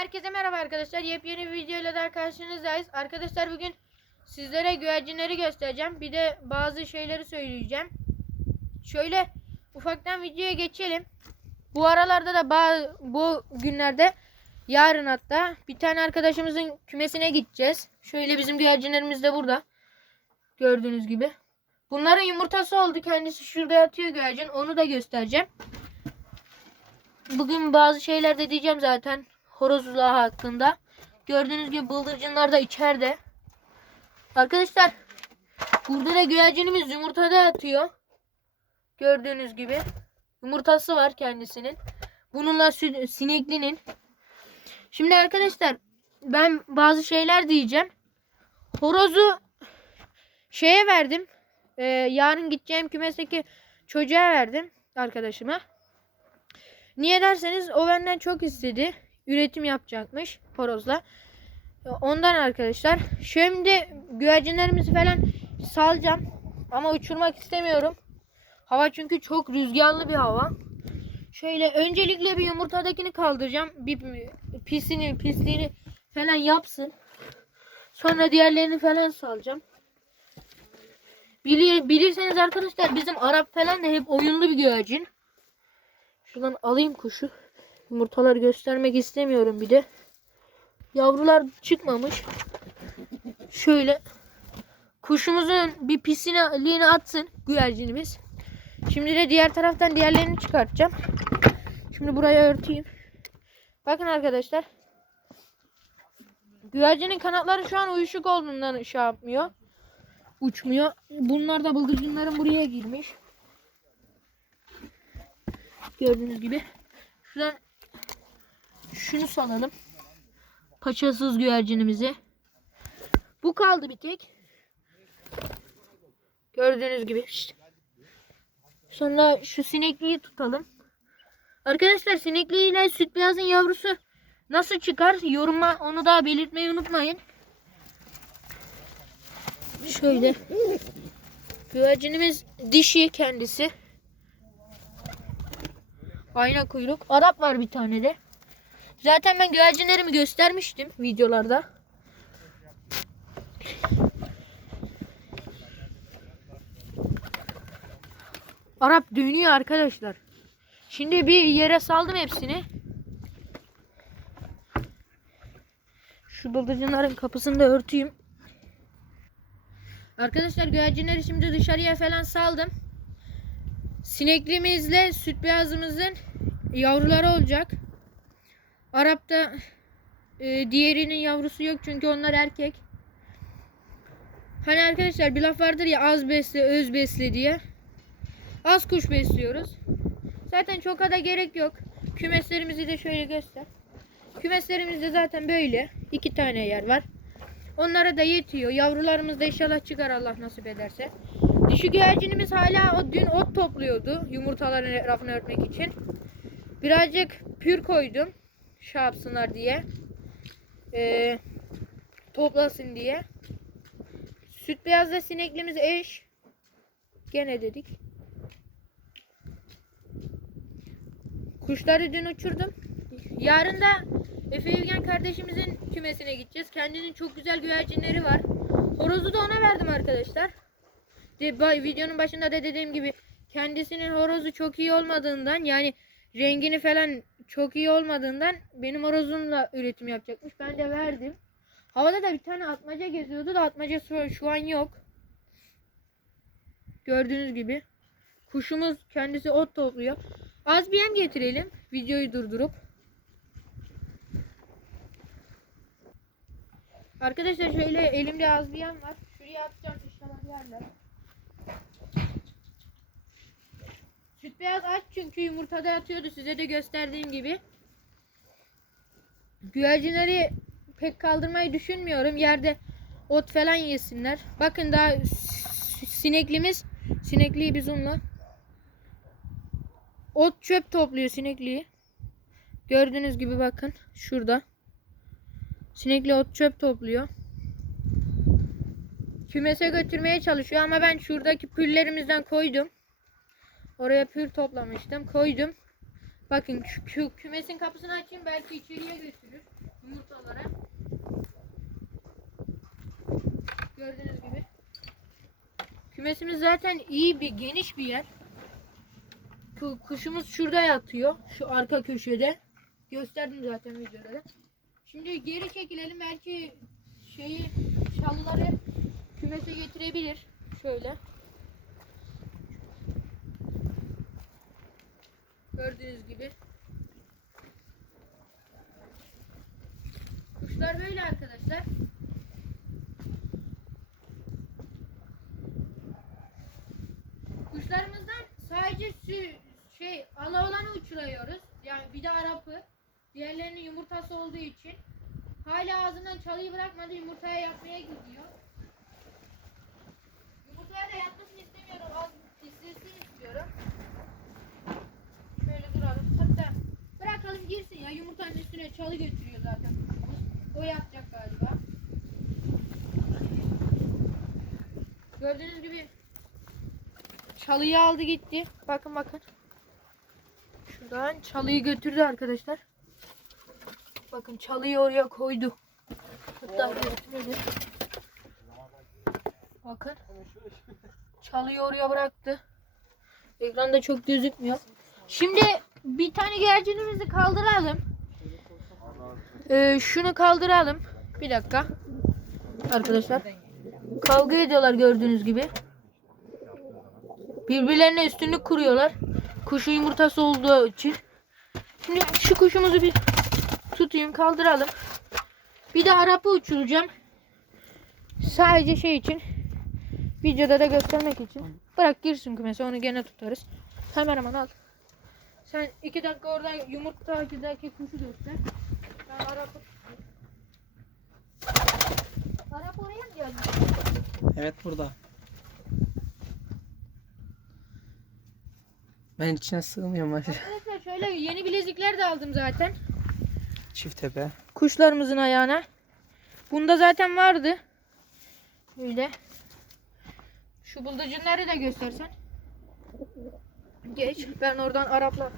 Herkese merhaba arkadaşlar. Yepyeni bir videoyla daha karşınızdayız. Arkadaşlar bugün sizlere güvercinleri göstereceğim. Bir de bazı şeyleri söyleyeceğim. Şöyle ufaktan videoya geçelim. Bu aralarda da bazı, bu günlerde yarın hatta bir tane arkadaşımızın kümesine gideceğiz. Şöyle bizim güvercinlerimiz de burada. Gördüğünüz gibi. Bunların yumurtası oldu. Kendisi şurada yatıyor güvercin. Onu da göstereceğim. Bugün bazı şeyler de diyeceğim zaten horozluğa hakkında. Gördüğünüz gibi bıldırcınlar da içeride. Arkadaşlar burada da güvercinimiz yumurtada yatıyor. Gördüğünüz gibi. Yumurtası var kendisinin. Bununla sineklinin. Şimdi arkadaşlar ben bazı şeyler diyeceğim. Horozu şeye verdim. Ee, yarın gideceğim kümesteki çocuğa verdim arkadaşıma. Niye derseniz o benden çok istedi. Üretim yapacakmış horozla. Ondan arkadaşlar. Şimdi güvercinlerimizi falan salacağım. Ama uçurmak istemiyorum. Hava çünkü çok rüzgarlı bir hava. Şöyle öncelikle bir yumurtadakini kaldıracağım. Bir pisini, pisliğini falan yapsın. Sonra diğerlerini falan salacağım. Bilir, bilirseniz arkadaşlar bizim Arap falan da hep oyunlu bir güvercin. Şuradan alayım kuşu. Yumurtaları göstermek istemiyorum bir de. Yavrular çıkmamış. Şöyle kuşumuzun bir pisliğini atsın güvercinimiz. Şimdi de diğer taraftan diğerlerini çıkartacağım. Şimdi burayı örteyim. Bakın arkadaşlar. Güvercinin kanatları şu an uyuşuk olduğundan şey yapmıyor. Uçmuyor. Bunlar da bıldırcınların buraya girmiş. Gördüğünüz gibi. Şuradan şunu salalım. Paçasız güvercinimizi. Bu kaldı bir tek. Gördüğünüz gibi. Şşt. Sonra şu sinekliği tutalım. Arkadaşlar sinekliği ile süt beyazın yavrusu nasıl çıkar? Yoruma onu da belirtmeyi unutmayın. Şöyle. Güvercinimiz dişi kendisi. Ayna kuyruk. Arap var bir tane de. Zaten ben güvercinlerimi göstermiştim videolarda. Arap dönüyor arkadaşlar. Şimdi bir yere saldım hepsini. Şu bıldırcınların kapısını da örteyim. Arkadaşlar güvercinleri şimdi dışarıya falan saldım. Sineklimizle süt beyazımızın yavruları olacak. Arap'ta e, diğerinin yavrusu yok çünkü onlar erkek. Hani arkadaşlar bir laf vardır ya az besle öz besle diye. Az kuş besliyoruz. Zaten çok da gerek yok. Kümeslerimizi de şöyle göster. Kümeslerimizde zaten böyle. iki tane yer var. Onlara da yetiyor. Yavrularımız da inşallah çıkar Allah nasip ederse. Dişi güvercinimiz hala o dün ot topluyordu. Yumurtaların etrafını örtmek için. Birazcık pür koydum. Şey yapsınlar diye. Ee, toplasın diye. Süt beyazla sineklimiz eş. Gene dedik. Kuşları dün uçurdum. Yarın da Efe Evgen kardeşimizin kümesine gideceğiz. Kendinin çok güzel güvercinleri var. Horozu da ona verdim arkadaşlar. Videonun başında da dediğim gibi kendisinin horozu çok iyi olmadığından yani rengini falan çok iyi olmadığından benim horozumla üretim yapacakmış. Ben de verdim. Havada da bir tane atmaca geziyordu da atmaca şu, an yok. Gördüğünüz gibi. Kuşumuz kendisi ot topluyor. Az bir yem getirelim. Videoyu durdurup. Arkadaşlar şöyle elimde az bir yem var. Şuraya atacağım inşallah yerler. Süt beyaz aç çünkü yumurtada yatıyordu size de gösterdiğim gibi. Güvercinleri pek kaldırmayı düşünmüyorum. Yerde ot falan yesinler. Bakın daha sineklimiz sinekliği bizimle. Ot çöp topluyor sinekliği. Gördüğünüz gibi bakın şurada. Sinekli ot çöp topluyor. Kümese götürmeye çalışıyor ama ben şuradaki püllerimizden koydum. Oraya pür toplamıştım. Koydum. Bakın şu, şu kümesin kapısını açayım belki içeriye götürür. yumurtalara. Gördüğünüz gibi. Kümesimiz zaten iyi bir geniş bir yer. Ku- Kuşumuz şurada yatıyor. Şu arka köşede. Gösterdim zaten videoda da. Şimdi geri çekilelim. Belki şeyi çalıları kümese getirebilir. Şöyle. Gördüğünüz gibi. Kuşlar böyle arkadaşlar. Kuşlarımızdan sadece sü şey ala olanı uçuruyoruz. Yani bir de Arap'ı. Diğerlerinin yumurtası olduğu için. Hala ağzından çalıyı bırakmadı yumurtaya yapmaya gidiyor. Yumurtaya da yatmasını istemiyorum. Az pislesin istiyorum. Duralım. Hatta bırakalım girsin ya. Yumurtanın üstüne çalı götürüyor zaten. O yapacak galiba. Gördüğünüz gibi çalıyı aldı gitti. Bakın bakın. Şuradan çalıyı götürdü arkadaşlar. Bakın çalıyı oraya koydu. Hatta götürdü. Bakın. Çalıyı oraya bıraktı. Ekranda çok gözükmüyor. Şimdi bir tane gerçinimizi kaldıralım. Ee, şunu kaldıralım. Bir dakika. Arkadaşlar. Kavga ediyorlar gördüğünüz gibi. Birbirlerine üstünlük kuruyorlar. Kuşun yumurtası olduğu için. Şimdi şu kuşumuzu bir tutayım kaldıralım. Bir de Arap'ı uçuracağım. Sadece şey için. Videoda da göstermek için. Bırak girsin kümese onu gene tutarız. Kameraman al. Sen iki dakika orada yumurtadaki kuşu göster. Ben Arap'ı... Arap oraya mı geldi? Evet burada. Ben içine sığmıyorum aşağı. Arkadaşlar şöyle yeni bilezikler de aldım zaten. Çift tepe. Kuşlarımızın ayağına. Bunda zaten vardı. Böyle. Şu bıldırcınları da göstersen. Geç. Ben oradan Arap'la.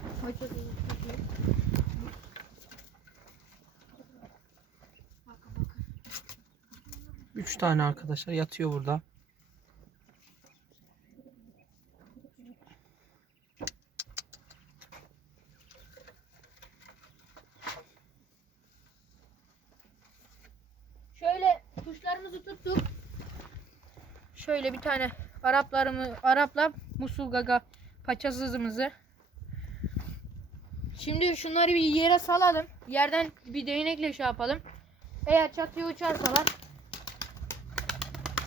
Üç tane arkadaşlar yatıyor burada. Şöyle kuşlarımızı tuttuk. Şöyle bir tane Araplarımı Arapla Musul Gaga paçasızımızı. Şimdi şunları bir yere salalım. Yerden bir değnekle şey yapalım. Eğer çatıya uçarsalar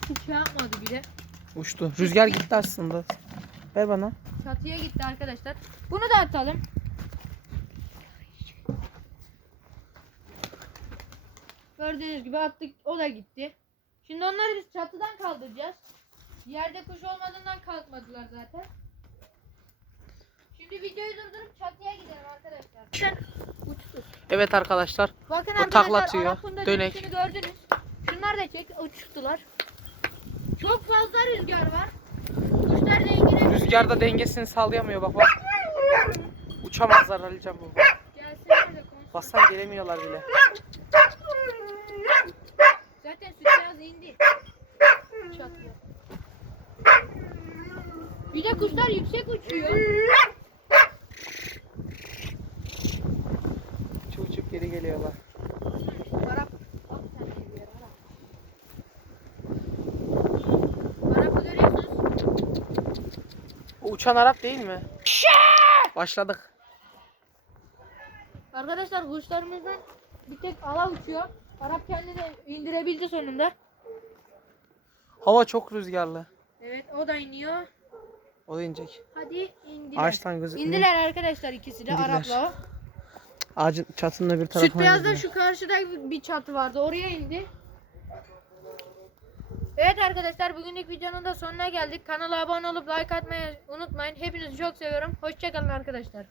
hiç şey yapmadı bile. Uçtu. Rüzgar gitti aslında. Ver bana. Çatıya gitti arkadaşlar. Bunu da atalım. Gördüğünüz gibi attık. O da gitti. Şimdi onları biz çatıdan kaldıracağız. Yerde kuş olmadığından kalkmadılar zaten. Şimdi videoyu durdurup çatıya gidelim arkadaşlar. Uçtu. Evet arkadaşlar. Bakın O arkadaşlar taklatıyor. Da Dönek. dönüşünü gördünüz. Şunlar da çek uçtular. Çok fazla rüzgar var. Kuşlar dengine Rüzgarda dengesini sağlayamıyor bak bak. Uçamazlar Alican bu. Bassan gelemiyorlar bile. Zaten sütlaç indi. Çatıya. Bir de kuşlar yüksek uçuyor. Uçup uçup geri geliyorlar. Arap. Bak sen de bir yer, Arap. Arap'ı görüyorsunuz. O uçan Arap değil mi? Başladık. Arkadaşlar kuşlarımızdan bir tek ala uçuyor. Arap kendini indirebildi sonunda. Hava çok rüzgarlı. Evet o da iniyor. O da inecek. Hadi indiler. Ağaçtan gözükmüyor. İndiler arkadaşlar ikisi de İndiler. Arap'la. Ağacın çatının öbür Süt tarafına beyazda gidiyor. şu karşıda bir çatı vardı. Oraya indi. Evet arkadaşlar bugünlük videonun da sonuna geldik. Kanala abone olup like atmayı unutmayın. Hepinizi çok seviyorum. Hoşçakalın arkadaşlar.